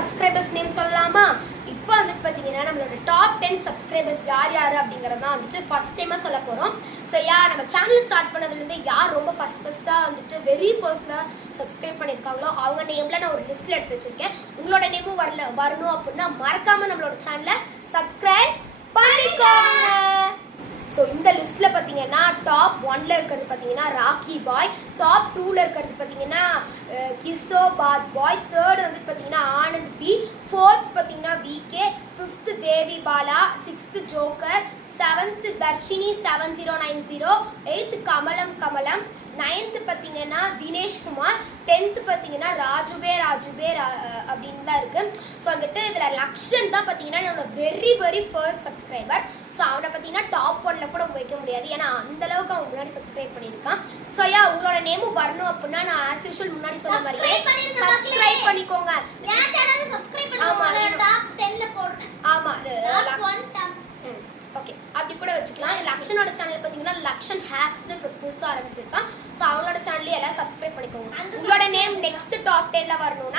Subscribers name சொல்லலாமா? இப்போ வந்துட்டு பார்த்தீங்கன்னா நம்மளோட டாப் 10 சப்ஸ்கிரைபர்ஸ் யார் யார் அப்படிங்கிறத வந்துட்டு ஃபர்ஸ்ட் டைமாக சொல்ல போகிறோம். ஸோ நம்ம சேனல் ஸ்டார்ட் பண்ணதுலேருந்து யார் ரொம்ப ஃபஸ்ட்டாக வந்துட்டு வெரி ஃபர்ஸ்ட்டில் சப்ஸ்கிரைப் பண்ணியிருக்காங்களோ அவங்க நேமில் நான் ஒரு லிஸ்ட்டில் எடுத்து வச்சுருக்கேன். உங்களோட நேமும் வரணும் அப்படின்னா மறக்காமல் நம்மளோட சேனலை சப்ஸ்கிரைப் பண்ணிக்கோங்க. ஸோ இந்த லிஸ்ட்டில் பார்த்தீங்கன்னா டாப் 1ல் இருக்கிறது பார்த்தீங்கன்னா ராக்கி பாய், டாப் 2ல் இருக்கிறது பார்த்தீங்கன்னா கிசோ பாத் பாய், தேர்டு வந்து பார்த்தீங்கன்னா ஆனந்த் பி, ஃபோர்த் பார்த்தீங்கன்னா VK, fifth Devi Bala, sixth joker, seventh Darshini 7090, eighth Kamalam, ninth பார்த்தீங்கன்னா தினேஷ் குமார், 10th பார்த்தீங்கன்னா ராஜுபேர் அப்படின்னு தான் இருக்கு. ஸோ வந்துட்டு இதில் லக்ஷன் தான் பார்த்தீங்கன்னா என்னோட வெரி ஃபர்ஸ்ட் சப்ஸ்கிரைபர். ஸோ அவனை பார்த்தீங்கன்னா டாப் 1ல் கூட வைக்க முடியாது, ஏன்னா அந்த அளவுக்கு அவன் முன்னாடி சப்ஸ்கிரைப் பண்ணியிருக்கான். ஸோ உங்களோட நேமும் வரணும் அப்படின்னா நான் ஆஸ் யூஷுவல் முன்னாடி சொன்ன மாதிரி சப்ஸ்கிரைப் பண்ணிக்கோங்க. ஓகே, அப்படி கூட வச்சுக்கலாம். லக்ஷனோட சேனல் பார்த்தீங்கன்னா லக்ஷன் ஹேக்ஸ்னு இப்போ புதுசாக ஆரம்பிச்சிருக்கான். ஸோ அவங்களோட சேனல்லே எல்லாம் சப்ஸ்கிரைப் பண்ணிக்கோங்க. உங்களோட நேம் நெக்ஸ்ட் டாப் 10ல் வரணும்